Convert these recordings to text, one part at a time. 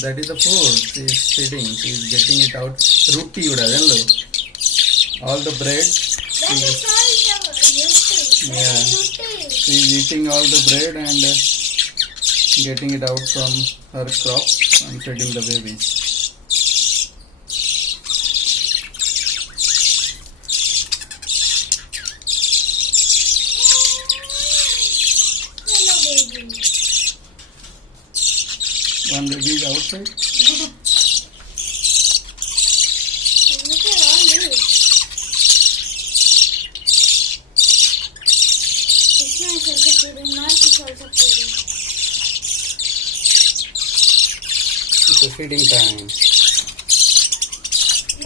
That is the food. She is feeding. She is getting it out. Rutti uda hello. All the bread. That is all the rutti. Yeah. She is eating all the bread and getting it out from her crop and feeding the babies. Hello, baby. One baby is outside. Look at all this. Krishna is also feeding. Mark is also feeding. It's a feeding time.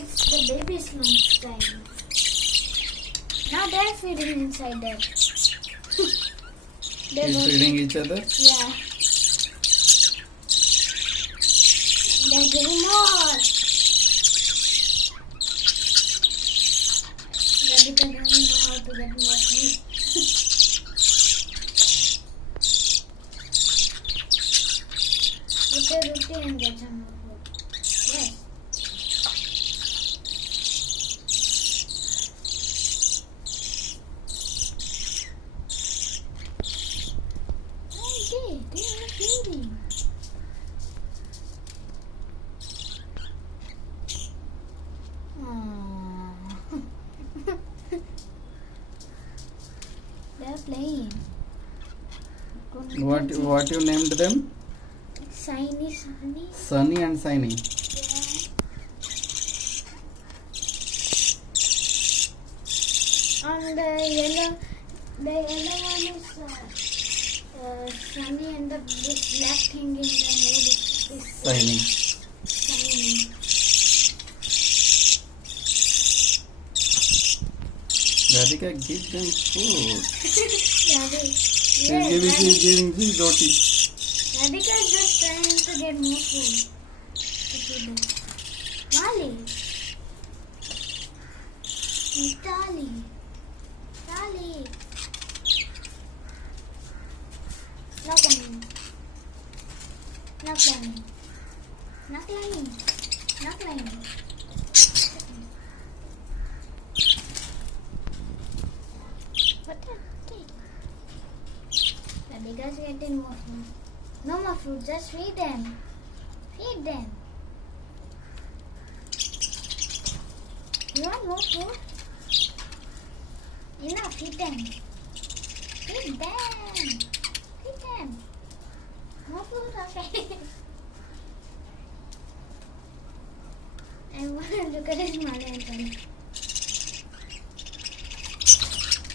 It's the baby's lunch time. Now they're feeding inside there. They're Is feeding each other. Yeah. They're getting more. Radhika doesn't know how to get more food. Eat a roti and get some more food. Yes. Okay, they are feeding. They're playing. What you named them? Sunny. Sunny and Shinny. Yeah. And the yellow one is Sunny, and this black thing in the head is Shinny. Sunny. Radhika, give them food. She's She's giving this roti. Radhika is just trying to get more food. Mali. Tali. No climbing. What the thing? Radhika's getting more food. No more food, just feed them. You want more food? Enough, feed them. More food, okay. I want to look at his mother and tell him.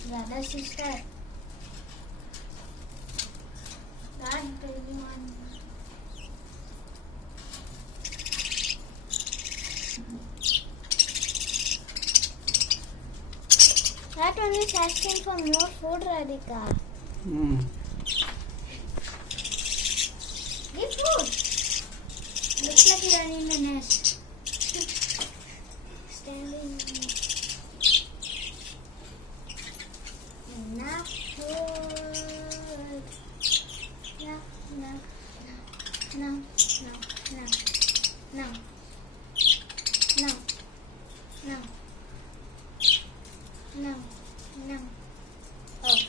Brother, sister. That baby one. That one is asking for more food, Radhika. Give food. Looks like you are in the nest. Standing. Enough food. No. Oh.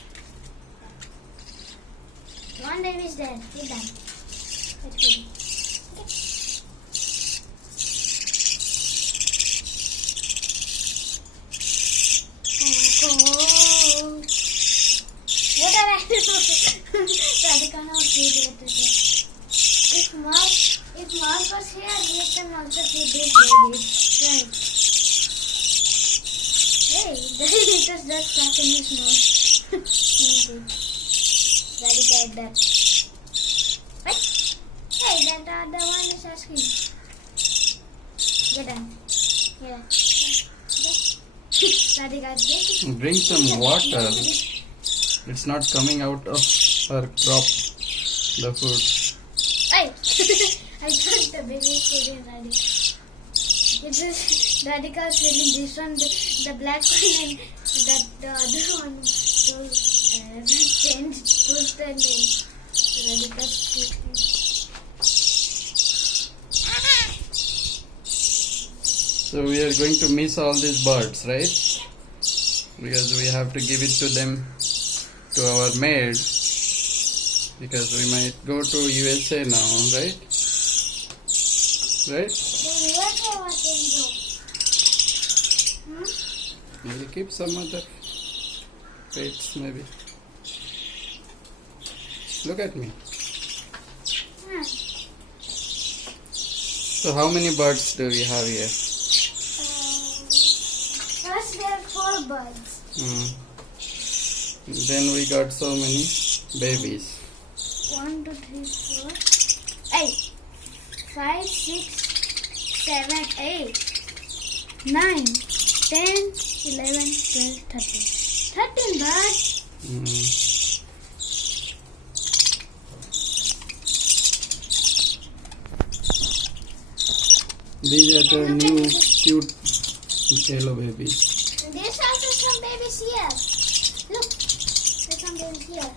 One baby is there. Feed them. Let's feed them. What are I doing? Radhika now feed it. If Mark was here, we can also feed this baby. Right. Hey, it was just stuck in his nose. Radhika ate that. What? Hey, that other one is asking. Get down. Yeah. Radhika, Drink some water. It's not coming out of her crop. The food. Hey! I thought the baby is feeding Radhika. It is Radhika is feeding this one, the black one, and that the other one. So changed food and then Radhika is feeding. So we are going to miss all these birds, right? Because we have to give it to them, to our maid, because we might go to USA now, right? Right? The USA what they do? We'll keep some other pets maybe. Look at me. So how many birds do we have here? First there are 4 birds. Then we got so many babies. 1, 2, 3, 4, 8, 5, 6, 7, 8, 9, 10, 11, 12, 13. 13 birds. These are the new cute yellow babies. There's also some babies here. Look, there's some babies here.